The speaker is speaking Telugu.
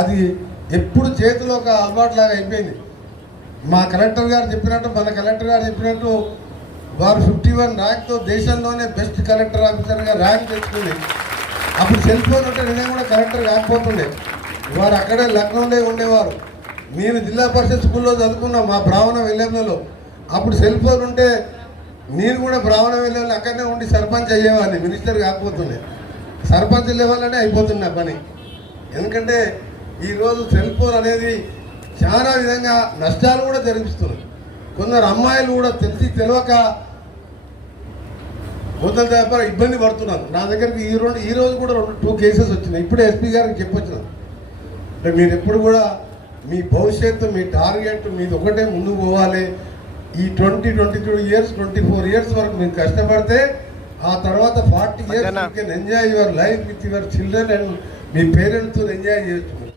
అది ఎప్పుడు చేతిలో ఒక అలవాటులాగా అయిపోయింది. మా కలెక్టర్ గారు చెప్పినట్టు, మన కలెక్టర్ గారు చెప్పినట్టు వారు 51 ర్యాంక్తో దేశంలోనే బెస్ట్ కలెక్టర్ ఆఫీసర్గా ర్యాంక్ తెచ్చుకుంది. అప్పుడు సెల్ ఫోన్ ఉంటే నేను కూడా కలెక్టర్ కాకపోతుండే. వారు అక్కడే లక్నోలో ఉండేవారు. నేను జిల్లా పరిషత్ స్కూల్లో చదువుకున్నా మా బ్రాహ్మణ విలేజ్లలో. అప్పుడు సెల్ ఫోన్ ఉంటే నేను కూడా బ్రాహ్మణ విలేజ్లో అక్కడనే ఉండి సర్పంచ్ అయ్యేవాడిని, మినిస్టర్ కాకపోతుండే. సర్పంచ్ లెవెల్లోనే అయిపోతున్నా పని. ఎందుకంటే ఈరోజు సెల్ ఫోన్ అనేది చాలా విధంగా నష్టాలు కూడా జరిపిస్తున్నారు. కొందరు అమ్మాయిలు కూడా తెలియక మొదటి దగ్గర ఇబ్బంది పడుతున్నారు. నా దగ్గరికి ఈ రోజు కూడా 2 కేసెస్ వచ్చినాయి. ఇప్పుడే ఎస్పీ గారికి చెప్పొచ్చినాను. అంటే మీరు ఎప్పుడు కూడా మీ భవిష్యత్తు, మీ టార్గెట్ మీది ఒకటే, ముందుకు పోవాలి. ఈ 22 ఇయర్స్ 24 ఇయర్స్ వరకు మీరు కష్టపడితే ఆ తర్వాత 40 years you can enjoy your life with your children and మీ పేరెంట్స్తో ఎంజాయ్ చేయొచ్చు.